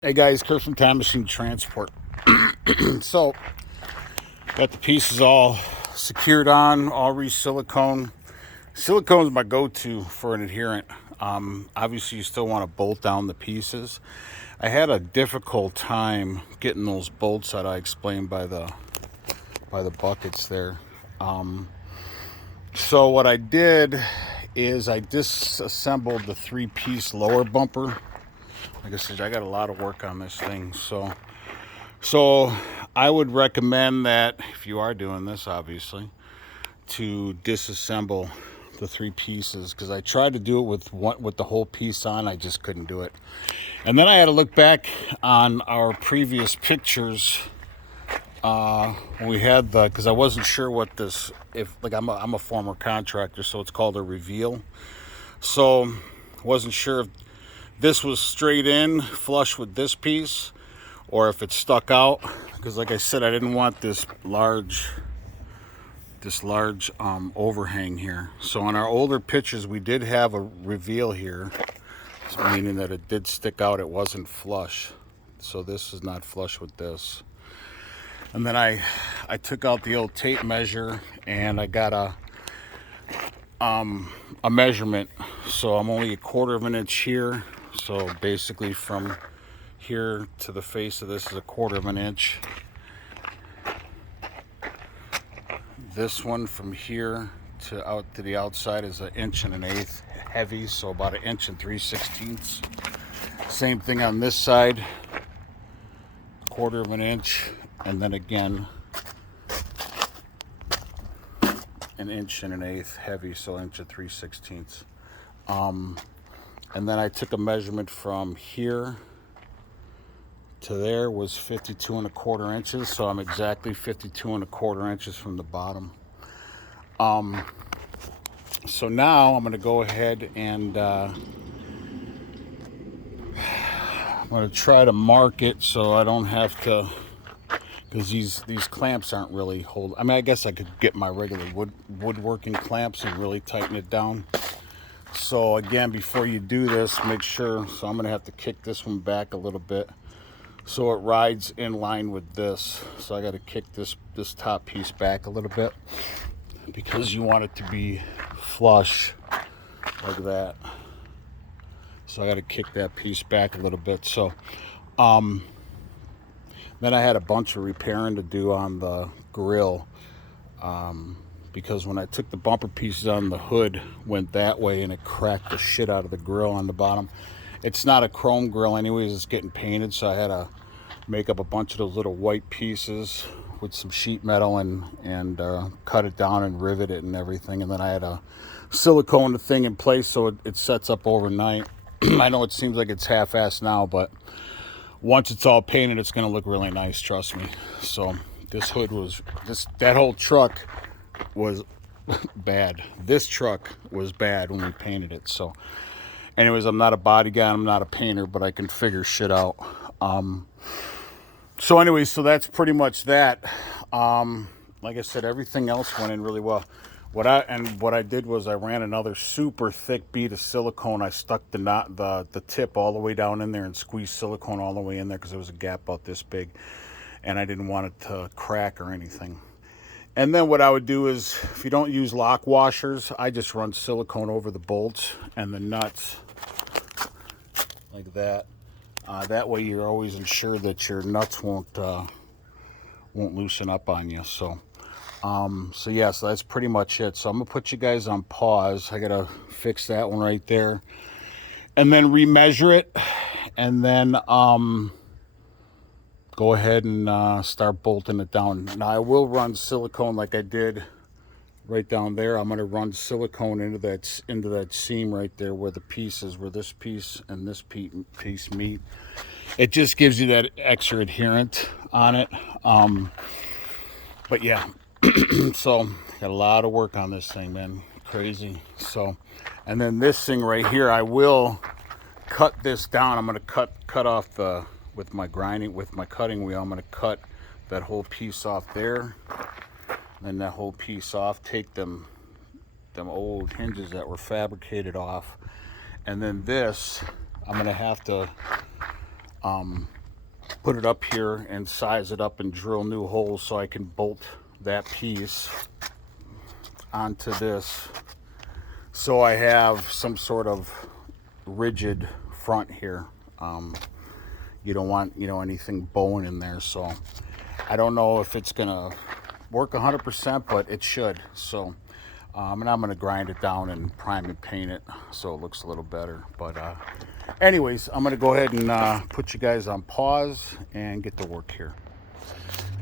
Hey guys, Chris from Time Machine Transport. So, got the pieces all secured on, all re-silicone. Silicone is my go-to for an adherent. Obviously, you still want to bolt down the pieces. I had a difficult time getting those bolts that I explained by the buckets there. So what I did is I disassembled the three-piece lower bumper. Like I said, I got a lot of work on this thing, so I would recommend that if you are doing this, obviously, to disassemble the three pieces, because I tried to do it with the whole piece on. I just couldn't do it. And then I had to look back on our previous pictures when we had because I wasn't sure what this, if like I'm a former contractor, so it's called a reveal. So wasn't sure if this was straight in flush with this piece or if it stuck out, because like I said, I didn't want this large overhang here. So on our older pictures we did have a reveal here, meaning that it did stick out, it wasn't flush. So this is not flush with this. And then I took out the old tape measure and I got a measurement. So I'm only 1/4 of an inch here. So basically from here to the face of this is 1/4 of an inch. This one from here to out to the outside is 1 1/8 heavy, so about 1 3/16. Same thing on this side, 1/4 of an inch, and then again 1 1/8 heavy, so 1 3/16. And then I took a measurement from here to there was 52 1/4 inches, so I'm exactly 52 1/4 inches from the bottom. So now I'm going to go ahead and I'm going to try to mark it so I don't have to, because these clamps aren't really hold. I mean, I guess I could get my regular woodworking clamps and really tighten it down. So again, before you do this, make sure, so I'm going to have to kick this one back a little bit so it rides in line with this. So I got to kick this top piece back a little bit because you want it to be flush like that. So I got to kick that piece back a little bit. So then I had a bunch of repairing to do on the grill, because when I took the bumper pieces on, the hood went that way and it cracked the shit out of the grill on the bottom. It's not a chrome grill anyways, it's getting painted, so I had to make up a bunch of those little white pieces with some sheet metal and cut it down and rivet it and everything. And then I had to silicone the thing in place so it sets up overnight. I know it seems like it's half-assed now, but once it's all painted, it's going to look really nice, trust me. So this hood was, that whole truck was bad. This truck was bad when we painted it. So anyways, I'm not a body guy, I'm not a painter, but I can figure shit out. So anyways, so that's pretty much that. Like I said, everything else went in really well. What I did was I ran another super thick bead of silicone. I stuck the tip all the way down in there and squeezed silicone all the way in there because there was a gap about this big, and I didn't want it to crack or anything. And then what I would do is, if you don't use lock washers, I just run silicone over the bolts and the nuts like that. That way you're always ensured that your nuts won't loosen up on you. So yeah, so that's pretty much it. So I'm gonna put you guys on pause. I gotta fix that one right there, and then remeasure it, and then go ahead and start bolting it down. Now I will run silicone like I did right down there. I'm going to run silicone into that seam right there where the pieces, where this piece and this piece meet. It just gives you that extra adherent on it. But yeah, so got a lot of work on this thing, man. Crazy. So, and then this thing right here, I will cut this down. I'm going to cut off with my cutting wheel. I'm going to cut that whole piece off there. Then that whole piece off, take them old hinges that were fabricated off, and then this I'm gonna have to put it up here and size it up and drill new holes so I can bolt that piece onto this, so I have some sort of rigid front here. You don't want, anything bowing in there. So I don't know if it's gonna work 100%, but it should. So and I'm gonna grind it down and prime and paint it so it looks a little better. But anyways, I'm gonna go ahead and put you guys on pause and get to work here.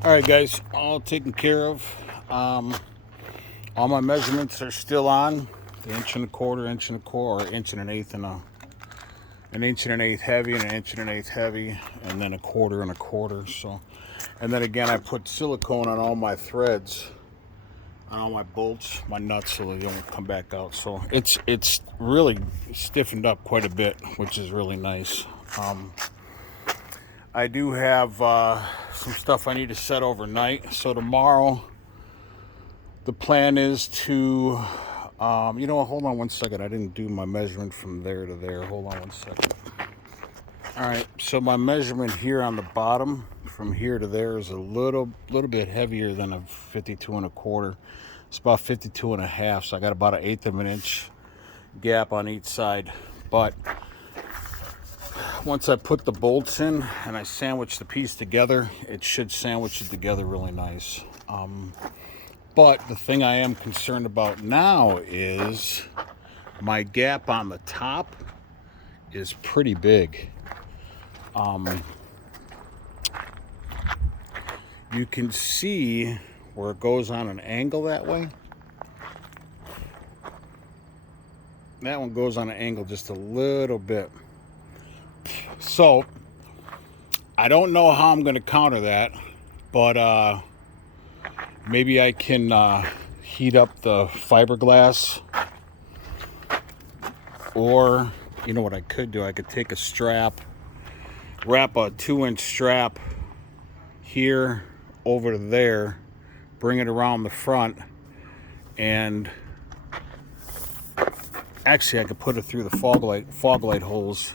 All right, guys, all taken care of. All my measurements are still on. The 1 1/4, 1 1/4, or 1 1/8 and an 1 1/8 heavy and an 1 1/8 heavy, and then 1/4 and 1/4. So, and then again, I put silicone on all my threads, on all my bolts, my nuts, so they don't come back out. So it's really stiffened up quite a bit, which is really nice. I do have some stuff I need to set overnight. So tomorrow, the plan is to, hold on one second. I didn't do my measurement from there to there. Hold on one second. All right, so my measurement here on the bottom from here to there is a little bit heavier than a 52 1/4. It's about 52 1/2, so I got about 1/8 of an inch gap on each side. But once I put the bolts in and I sandwich the piece together, it should sandwich it together really nice. But the thing I am concerned about now is my gap on the top is pretty big. You can see where it goes on an angle that way. That one goes on an angle just a little bit. So I don't know how I'm going to counter that, but maybe I can heat up the fiberglass, or you know what I could do? I could take a strap, wrap a 2-inch strap here over to there, bring it around the front, and actually I could put it through the fog light holes,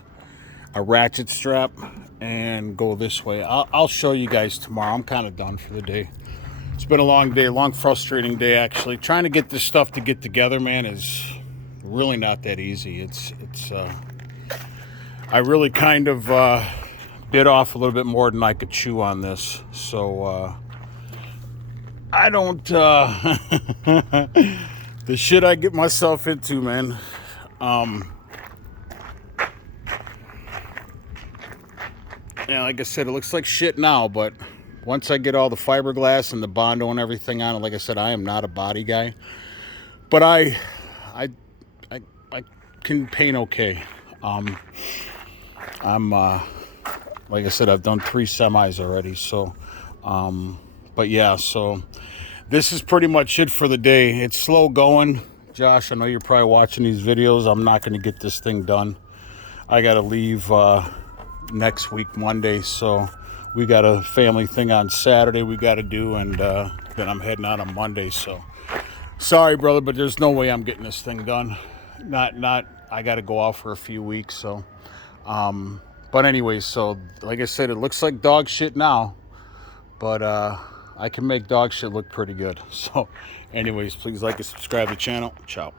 a ratchet strap, and go this way. I'll show you guys tomorrow. I'm kind of done for the day. It's been a long day, long frustrating day actually. Trying to get this stuff to get together, man, is really not that easy. I really kind of bit off a little bit more than I could chew on this. So I don't the shit I get myself into, man. Yeah, like I said, it looks like shit now, but once I get all the fiberglass and the Bondo and everything on it, like I said, I am not a body guy, but I can paint okay. I'm like I said, I've done 3 semis already. So, but yeah, so this is pretty much it for the day. It's slow going. Josh, I know you're probably watching these videos. I'm not going to get this thing done. I got to leave next week, Monday. So we got a family thing on Saturday we got to do, and then I'm heading out on Monday. So sorry, brother, but there's no way I'm getting this thing done. Not. I got to go off for a few weeks. So, but anyways, so like I said, it looks like dog shit now, but I can make dog shit look pretty good. So anyways, please like and subscribe to the channel. Ciao.